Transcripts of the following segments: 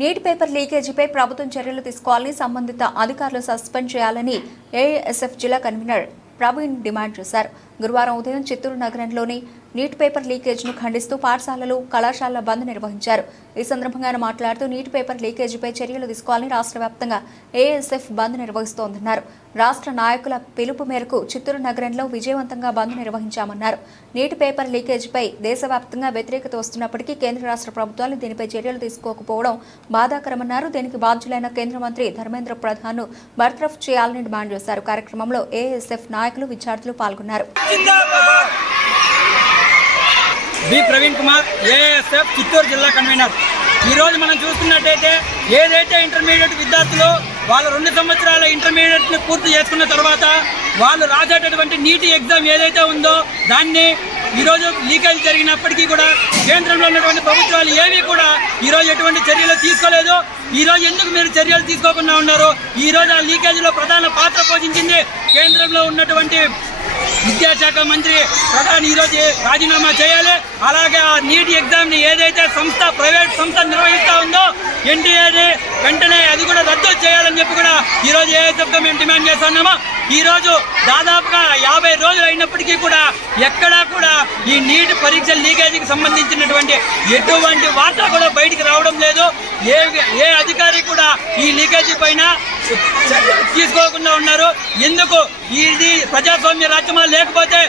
Neat paper లీకేజీపై ప్రభుత్వం చర్యలు తీసుకోవాలని సంబంధిత అధికారులు సస్పెండ్ చేయాలని ఏఎస్ఎఫ్ జిల్లా కన్వీనర్ ప్రవీణ్ డిమాండ్ చేశారు. గురువారం ఉదయం చిత్తూరు నగరంలోని నీట్ పేపర్ లీకేజ్ను ఖండిస్తూ పాఠశాలలు, కళాశాలల బంద్ నిర్వహించారు. ఈ సందర్భంగా ఆయన మాట్లాడుతూ నీట్ పేపర్ లీకేజీపై చర్యలు తీసుకోవాలని రాష్ట్ర వ్యాప్తంగా ఏఎస్ఎఫ్ బంద్ నిర్వహిస్తోందన్నారు. రాష్ట్ర నాయకుల పిలుపు మేరకు చిత్తూరు నగరంలో విజయవంతంగా బంద్ నిర్వహించామన్నారు. నీట్ పేపర్ లీకేజీపై దేశవ్యాప్తంగా వ్యతిరేకత వస్తున్నప్పటికీ కేంద్ర రాష్ట్ర ప్రభుత్వాలు దీనిపై చర్యలు తీసుకోకపోవడం బాధాకరమన్నారు. దీనికి బాధ్యులైన కేంద్ర మంత్రి ధర్మేంద్ర ప్రధాన్ను బర్తరఫ్ చేయాలని డిమాండ్ చేశారు. కార్యక్రమంలో ఏఎస్ఎఫ్ నాయకులు, విద్యార్థులు పాల్గొన్నారు. బి ప్రవీణ్ కుమార్, ఏఎస్ఎఫ్ చిత్తూరు జిల్లా కన్వీనర్. ఈరోజు మనం చూసుకున్నట్టయితే ఏదైతే ఇంటర్మీడియట్ విద్యార్థులు వాళ్ళ 2 సంవత్సరాల ఇంటర్మీడియట్ని పూర్తి చేసుకున్న తర్వాత వాళ్ళు రాసేటటువంటి నీట్ ఎగ్జామ్ ఏదైతే ఉందో దాన్ని ఈరోజు లీకేజ్ జరిగినప్పటికీ కూడా కేంద్రంలో ఉన్నటువంటి ప్రభుత్వాలు ఏవి కూడా ఈరోజు ఎటువంటి చర్యలు తీసుకోలేదు. ఈరోజు ఎందుకు మీరు చర్యలు తీసుకోకుండా ఉన్నారు? ఈరోజు ఆ లీకేజీలో ప్రధాన పాత్ర పోషించింది కేంద్రంలో ఉన్నటువంటి విద్యాశాఖ మంత్రి ప్రధాని ఈరోజు రాజీనామా చేయాలి. అలాగే ఆ నీట్ ఎగ్జామ్ని ఏదైతే ప్రైవేట్ సంస్థ నిర్వహిస్తూ ఉందో ఎన్టీఏని వెంటనే అది కూడా రద్దు చేయాలని చెప్పి కూడా ఈరోజు ఏఎస్ఎఫ్గా మేము డిమాండ్ చేస్తున్నాము. ఈరోజు దాదాపుగా 50 రోజులు అయినప్పటికీ కూడా ఎక్కడా కూడా ఈ నీట్ పరీక్ష లీకేజీకి సంబంధించినటువంటి ఎటువంటి వార్త కూడా బయటికి రావడం లేదు. ఏ అధికారి కూడా ఈ లీకేజీ పైన తీసుకోకుండా ఉన్నారు. ఎందుకు? ఇది ప్రజాస్వామ్య రాజ్యమా, లేకపోతే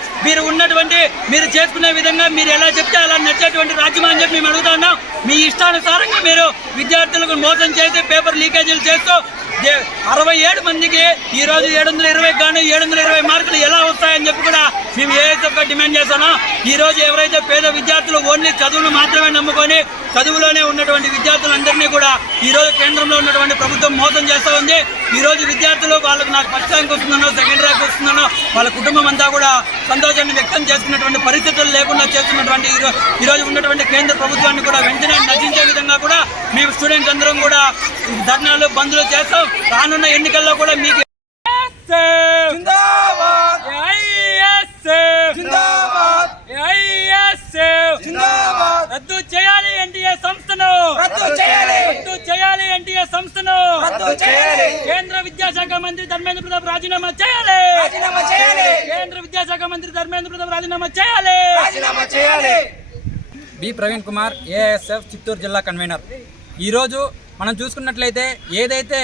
మీరు చేసుకునే విధంగా మీరు ఎలా చెప్తే అలా నచ్చేటువంటి రాజ్యమా అని చెప్పి మేము అడుగుతా ఉన్నాం. మీ ఇష్టానుసారంగా మీరు విద్యార్థులకు మోసం చేసి పేపర్ లీకేజీలు చేస్తూ 67 మందికి ఈరోజు 720 గాను 720 మార్కులు ఎలా వస్తాయని చెప్పి కూడా మేము ఏఎస్ఎఫ్గా డిమాండ్ చేస్తున్నాం. ఈరోజు ఎవరైతే పేద విద్యార్థులు ఓన్లీ చదువును మాత్రమే నమ్ముకొని చదువులోనే ఉన్నటువంటి విద్యార్థులందరినీ కూడా ఈరోజు కేంద్రంలో ఉన్నటువంటి ప్రభుత్వం మోసం చేస్తూ ఉంది. ఈరోజు విద్యార్థులు వాళ్ళకు నాకు ఫస్ట్ ర్యాంక్ వస్తుందనో, సెకండ్ ర్యాంక్ వస్తుందనో వాళ్ళ కుటుంబం అంతా కూడా సంతోషాన్ని వ్యక్తం చేసుకున్నటువంటి పరిస్థితులు లేకుండా చేస్తున్నటువంటి ఈరోజు ఉన్నటువంటి కేంద్ర ప్రభుత్వాన్ని కూడా వెంటనే నశించే విధంగా కూడా మేము స్టూడెంట్స్ అందరం కూడా ధర్నాలు, బంద్లు చేస్తాం. రానున్న ఎన్నికల్లో కూడా మీకు రద్దు చేయాలి ఎన్టీఏ సంస్థను, రద్దు చేయాలి ఎన్టీఏ సంస్థను. కేంద్ర విద్యాశాఖ మంత్రి ధర్మేంద్ర ప్రధాన్ రాజీనామా చేయాలి. కేంద్ర విద్యాశాఖ మంత్రి ధర్మేంద్ర ప్రధాన్ రాజీనామా చేయాలి. బి ప్రవీణ్ కుమార్, ఏఎస్ఎఫ్ చిత్తూరు జిల్లా కన్వీనర్. ఈరోజు మనం చూసుకున్నట్లయితే ఏదైతే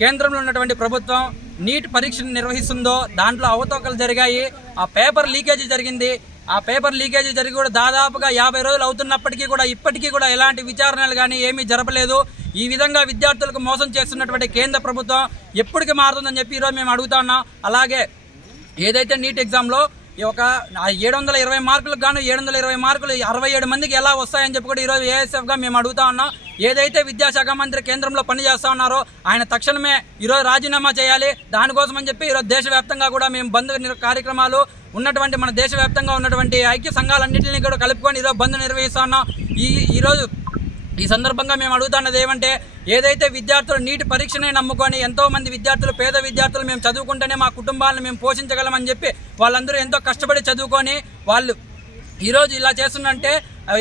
కేంద్రంలో ఉన్నటువంటి ప్రభుత్వం నీట్ పరీక్షను నిర్వహిస్తుందో దాంట్లో అవతవకలు జరిగాయి. ఆ పేపర్ లీకేజీ జరిగింది. ఆ పేపర్ లీకేజీ జరిగి కూడా దాదాపుగా 50 రోజులు అవుతున్నప్పటికీ కూడా ఇప్పటికీ కూడా ఎలాంటి విచారణలు కానీ ఏమీ జరపలేదు. ఈ విధంగా విద్యార్థులకు మోసం చేస్తున్నటువంటి కేంద్ర ప్రభుత్వం ఎప్పటికీ మారుతుందని చెప్పి ఈరోజు మేము అడుగుతా ఉన్నాం. అలాగే ఏదైతే నీట్ ఎగ్జామ్లో ఒక 720 మార్కులకు గాను 720 మార్కులు 67 మందికి ఎలా వస్తాయని చెప్పి కూడా ఈరోజు ఏఎస్ఎఫ్గా మేము అడుగుతా ఉన్నాం. ఏదైతే విద్యాశాఖ మంత్రి కేంద్రంలో పనిచేస్తూ ఉన్నారో ఆయన తక్షణమే ఈరోజు రాజీనామా చేయాలి. దానికోసం అని చెప్పి ఈరోజు దేశవ్యాప్తంగా కూడా మేము బంద్ కార్యక్రమాలు ఉన్నటువంటి మన దేశవ్యాప్తంగా ఉన్నటువంటి ఐక్య సంఘాలన్నింటినీ కూడా కలుపుకొని ఈరోజు బంద్ నిర్వహిస్తూ ఉన్నాం. ఈ సందర్భంగా మేము అడుగుతున్నది ఏమంటే ఏదైతే విద్యార్థులు నీటి పరీక్షనే నమ్ముకొని ఎంతోమంది విద్యార్థులు, పేద విద్యార్థులు మేము చదువుకుంటేనే మా కుటుంబాలను మేము పోషించగలమని చెప్పి వాళ్ళందరూ ఎంతో కష్టపడి చదువుకొని వాళ్ళు ఈరోజు ఇలా చేస్తున్నంటే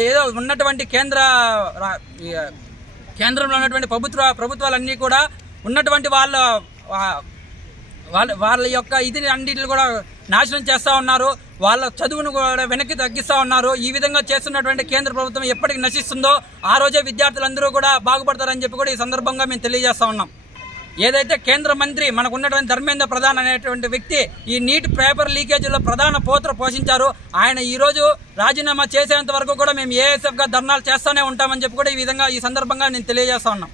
ఏదో ఉన్నటువంటి కేంద్రంలో ఉన్నటువంటి ప్రభుత్వాలన్నీ కూడా ఉన్నటువంటి వాళ్ళ యొక్క ఇది అన్నింటిని కూడా నాశనం చేస్తూ ఉన్నారు. వాళ్ళ చదువును కూడా వెనక్కి తగ్గిస్తూ ఉన్నారు. ఈ విధంగా చేస్తున్నటువంటి కేంద్ర ప్రభుత్వం ఎప్పటికి నశిస్తుందో ఆ రోజే విద్యార్థులందరూ కూడా బాగుపడతారని చెప్పి కూడా ఈ సందర్భంగా మేము తెలియజేస్తూ ఉన్నాం. ఏదైతే కేంద్ర మంత్రి మనకు ఉన్నటువంటి ధర్మేంద్ర ప్రధాన్ అనేటువంటి వ్యక్తి ఈ నీట్ పేపర్ లీకేజీలో ప్రధాన పాత్ర పోషించారు. ఆయన ఈరోజు రాజీనామా చేసేంత వరకు కూడా మేము ఏఎస్ఎఫ్గా ధర్నాలు చేస్తూనే ఉంటామని చెప్పి కూడా ఈ సందర్భంగా నేను తెలియజేస్తా ఉన్నాం.